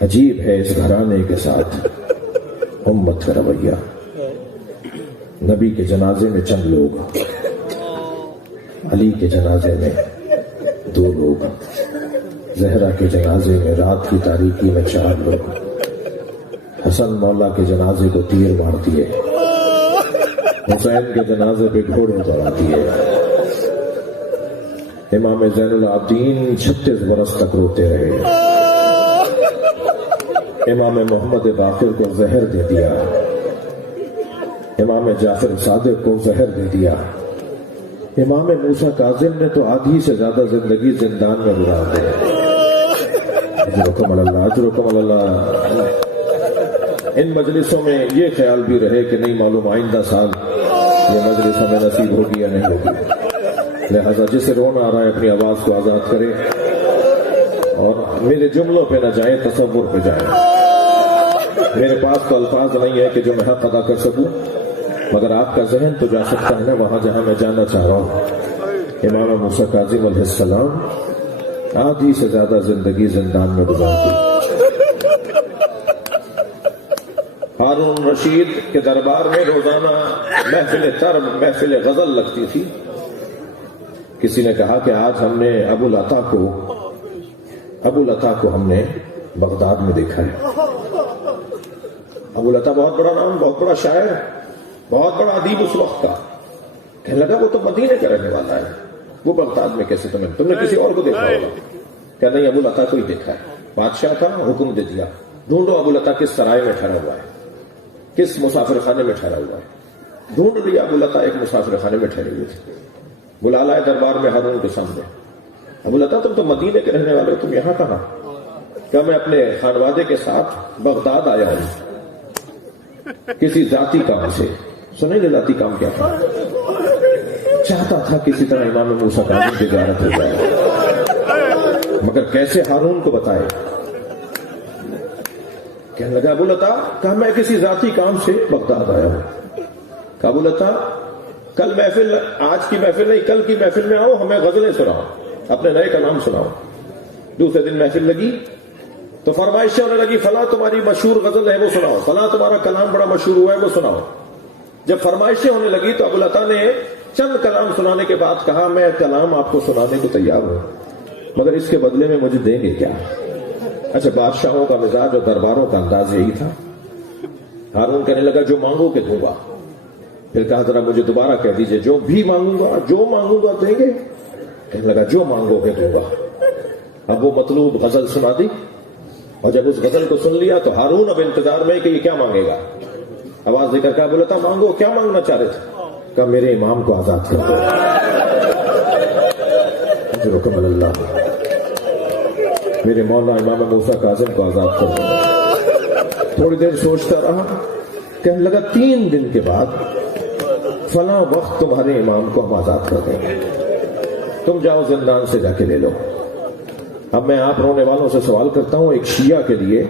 عجیب ہے اس گھرانے کے ساتھ امت کا رویہ. نبی کے جنازے میں چند لوگ، علی کے جنازے میں 2 لوگ، زہرا کے جنازے میں رات کی تاریکی میں 4 لوگ، حسن مولا کے جنازے کو تیر مار دیے، حسین کے جنازے پہ گھوڑے دوڑا دیے، امام زین العابدین 36 برس تک روتے رہے، امام محمد باقر کو زہر دے دیا، امام جعفر صادق کو زہر دے دیا، امام موسیٰ کاظم نے تو آدھی سے زیادہ زندگی زندان میں گزار دی. اجرکم اللہ، اجرکم اللہ. ان مجلسوں میں یہ خیال بھی رہے کہ نہیں معلوم آئندہ سال یہ مجلس ہمیں نصیب ہوگی یا نہیں ہوگی، لہذا جسے رونا آ رہا ہے اپنی آواز کو آزاد کرے اور میرے جملوں پہ نہ جائیں، تصور پہ جائیں. میرے پاس تو الفاظ نہیں ہے کہ جو میں حق ادا کر سکوں، مگر آپ کا ذہن تو جا سکتا ہے نا وہاں جہاں میں جانا چاہ رہا ہوں. امام موسیٰ کاظم علیہ السلام آدھی سے زیادہ زندگی زندان میں گزارتی. ہارون رشید کے دربار میں روزانہ محفل طرب، محفل غزل لگتی تھی. کسی نے کہا کہ آج ہم نے ابو العطا کو ہم نے بغداد میں دیکھا ہے. ابو العطا بہت بڑا نام، بہت بڑا شاعر، بہت بڑا ادیب اس وقت کا. کہنے لگا وہ تو مدینے کا رہنے والا ہے، وہ بغداد میں کیسے؟ تم نے کسی اور کو دیکھا ہوگا. کہ نہیں، ابو العطا کو ہی دیکھا ہے. بادشاہ تھا، حکم دے دیا ڈھونڈو ابو العطا کس سرائے میں ٹھہرا ہوا ہے، کس مسافر خانے میں ٹھہرا ہوا ہے. ڈھونڈ لیا ابو العطا ایک مسافر خانے میں ٹھہرے ہوئے تھے. بلا لائے دربار میں ہارون کے سامنے. ابو العطا تم تو مدینے کے رہنے والے ہو، تم یہاں کہاں؟ کہ میں اپنے خانوادے کے ساتھ بغداد آیا ہوں کسی ذاتی کام سے. سنیں گے ذاتی کام کیا تھا؟ چاہتا تھا کسی طرح امام موسیٰ کاظم کی زیارت ہو جائے، مگر کیسے ہارون کو بتائے. کہنے لگا ابو العطا، کہا میں کسی ذاتی کام سے بغداد آیا ہوں. کہا ابو العطا کل محفل، آج کی محفل نہیں کل کی محفل میں آؤ، ہمیں غزلیں سناؤ، اپنے نئے کلام سناؤ. دوسرے دن محفل لگی تو فرمائشیں ہونے لگی، فلاں تمہاری مشہور غزل ہے وہ سناؤ، فلاں تمہارا کلام بڑا مشہور ہوا ہے وہ سناؤ. جب فرمائشیں ہونے لگی تو ابو العطا نے چند کلام سنانے کے بعد کہا میں کلام آپ کو سنانے کو تیار ہوں، مگر اس کے بدلے میں مجھے دیں گے کیا؟ اچھا، بادشاہوں کا مزاج اور درباروں کا انداز یہی تھا. ہارون کہنے لگا جو مانگو کہ دوں گا. پھر کہا ذرا مجھے دوبارہ کہہ دیجئے، جو بھی مانگوں گا دیں گے؟ کہنے لگا جو مانگو گے دوں گا. اب وہ مطلوب غزل سنا دی، اور جب اس غزل کو سن لیا تو ہارون اب انتظار میں کہ یہ کیا مانگے گا. آواز دے کر کہا بولا تھا مانگو. کیا مانگنا چاہ رہے تھے؟ کہا میرے امام کو آزاد کر دو. اجرکم اللہ، میرے مولا امام موسیٰ کاظم کو آزاد کر دو. تھوڑی دیر سوچتا رہا، کہنے لگا 3 دن کے بعد فلاں وقت تمہارے امام کو ہم آزاد کر دیں گے، تم جاؤ زندان سے جا کے لے لو. اب میں آپ رونے والوں سے سوال کرتا ہوں، ایک شیعہ کے لیے،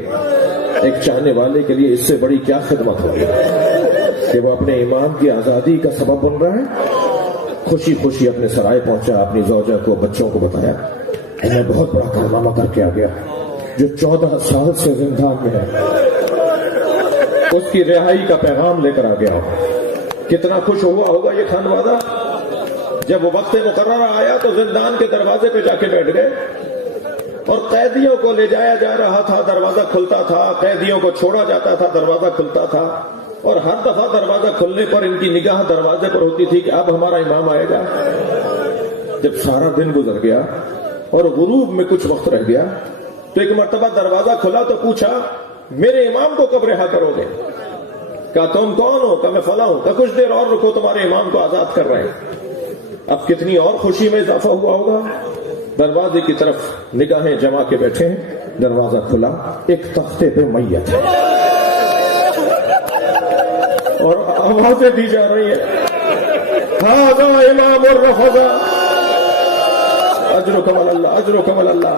ایک چاہنے والے کے لیے اس سے بڑی کیا خدمت ہوگی کہ وہ اپنے امام کی آزادی کا سبب بن رہا ہے. خوشی خوشی اپنے سرائے پہنچا، اپنی زوجہ کو، بچوں کو بتایا میں بہت بڑا کارنامہ کر کے آ گیا. جو 14 سال سے زندان میں ہے اس کی رہائی کا پیغام لے کر آ گیا. کتنا خوش ہوا ہوگا یہ خانوادہ. جب وہ وقت مقررہ آیا تو زندان کے دروازے پہ جا کے بیٹھ گئے اور قیدیوں کو لے جایا جا رہا تھا، دروازہ کھلتا تھا. قیدیوں کو چھوڑا جاتا تھا، دروازہ کھلتا تھا. اور ہر دفعہ دروازہ کھلنے پر ان کی نگاہ دروازے پر ہوتی تھی کہ اب ہمارا امام آئے گا. جب سارا دن گزر گیا اور غروب میں کچھ وقت رہ گیا تو ایک مرتبہ دروازہ کھلا تو پوچھا میرے امام کو کب رہا کرو گے؟ کہا تم کون ہو؟ کہا میں فلاں ہوں. کہا کچھ دیر اور رکو، تمہارے امام کو آزاد کر رہے ہیں. اب کتنی اور خوشی میں اضافہ ہوا ہوگا. دروازے کی طرف نگاہیں جما کے بیٹھے ہیں. دروازہ کھلا، ایک تختے پہ میت ہے اور آوازیں دی جا رہی ہیں ھذا امام الرفضا. اجرکم اللہ، اجرکم اللہ.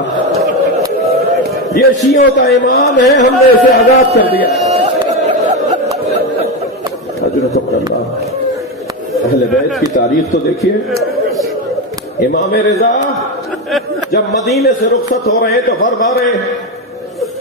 یہ شیعوں کا امام ہے، ہم نے اسے آزاد کر دیا. اجرکم اللہ. اہل بیت کی تاریخ تو دیکھیے. امام رضا جب مدینے سے رخصت ہو رہے ہیں تو فرما رہے ہیں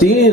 3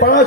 5